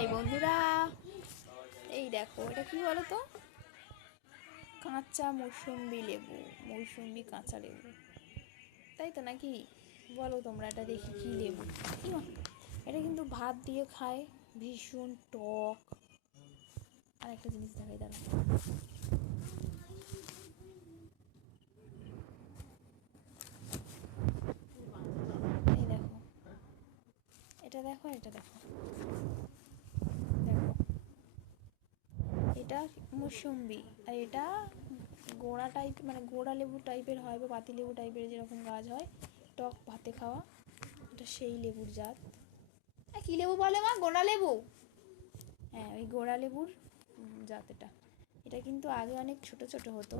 High বন্ধুরা। এই দেখো, এটা কি বলো তো কাঁচা মৌসুম্বি লেবু, মৌসুম্বি কাঁচা লেবু। তাই তো নাকি? বলো তোমরা এটা দেখি কি লেবু। এটা কিন্তু ভাত দিয়ে খায়, ভীষণ টক। আর একটা জিনিস দেখাই দাঁড়া এটা দেখো এটা দেখো এটা মৌসুম্বি আর এটা গোড়া টাইপ মানে গোড়া লেবু টাইপের হয় বা পাতি লেবু টাইপের যেরকম গাছ হয় টক ভাতে খাওয়া। এটা সেই লেবুর জাত। আর কী লেবু বলে মা? গোড়া লেবু? হ্যাঁ ওই গোড়া লেবুর জাত এটা। এটা কিন্তু আগে অনেক ছোট ছোট হতো।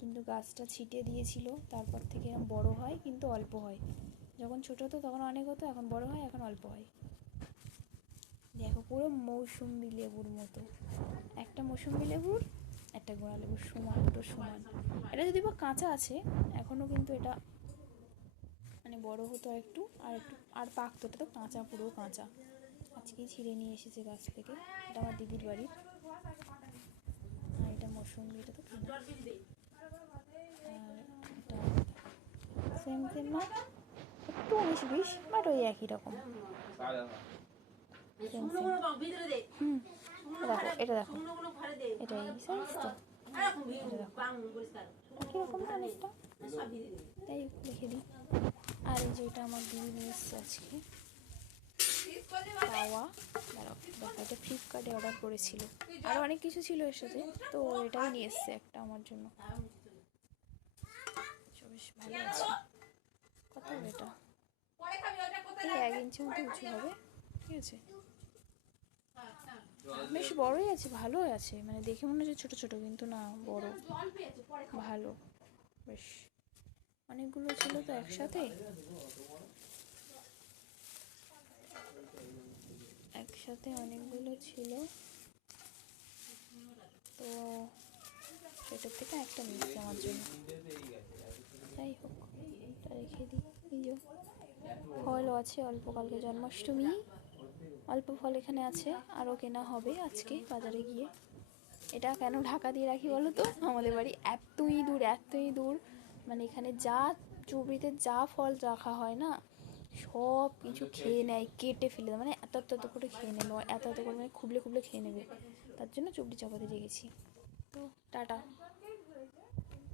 কিন্তু গাছটা ছিটে দিয়েছিল তারপর থেকে এরকম বড় হয় কিন্তু অল্প হয়। যখন ছোট হতো তখন অনেক হতো এখন বড় হয় এখন অল্প হয়। দেখো পুরো মৌসুম্বি লেবুর মতো। মৌসুম্বি লেবুর, একটা গোড়া লেবুর সমান, দুটো সমান। এটা যদি বা কাঁচা আছে, এখনও কিন্তু এটা মানে বড় হতো একটু আর একটু, আর পাকতো, এটা তো কাঁচা, পুরো কাঁচা। আজকেই ছিঁড়ে নিয়ে এসেছে গাছ থেকে, এটা আমার দিদির বাড়ির। আর এটা মৌসুম্বি এটা তো এটা সেম সেম না, একটু উনিশ বিশ, বাট ওই একই রকম। দেখো এটা দেখো এটা এই সাইজ তো কীরকম অনেকটা তাই লিখে দিই আর এই যে এটা আমার দিদি নিয়ে এসছে আজকে দাঁড়াও দেখো এটা ফ্লিপকার্টে অর্ডার করেছিল। আর অনেক কিছু ছিল এর সাথে তো এটাই নিয়ে এসছে একটা আমার জন্য। বেশ ভালো আছে। কত হবে এটা? এই এক ইঞ্চি মতো উঁচু হবে। ঠিক আছে। বেশ বড়ই আছে, ভালোই আছে। মানে দেখে মনে হচ্ছে ছোটো ছোটো, কিন্তু না, বড়। ভালো। বেশ। অনেকগুলো ছিল তো একসাথে? একসাথে অনেকগুলো ছিল। তো সেটার থেকে একটা নিয়েছি আমার জন্য। যাই হোক, এটা রেখে দিই। এই ফলও আছে অল্প কালকে জন্মাষ্টমী। অল্প ফল এখানে আছে, আরও কেনা হবে আজকে বাজারে গিয়ে। এটা কেন ঢাকা দিয়ে রাখি বলো তো? আমাদের বাড়ি এতই দূর এতই দূর। মানে এখানে যা চুবড়িতে যা ফল রাখা হয় না, সব কিছু খেয়ে নেয়, কেটে ফেলে দেয়। মানে এত এত এত করে খেয়ে নেবে, এত এত করে মানে খুবলে খুবলে খেয়ে নেবে। তার জন্য চুবড়ি চাপাতে রেখেছি। তো টাটা।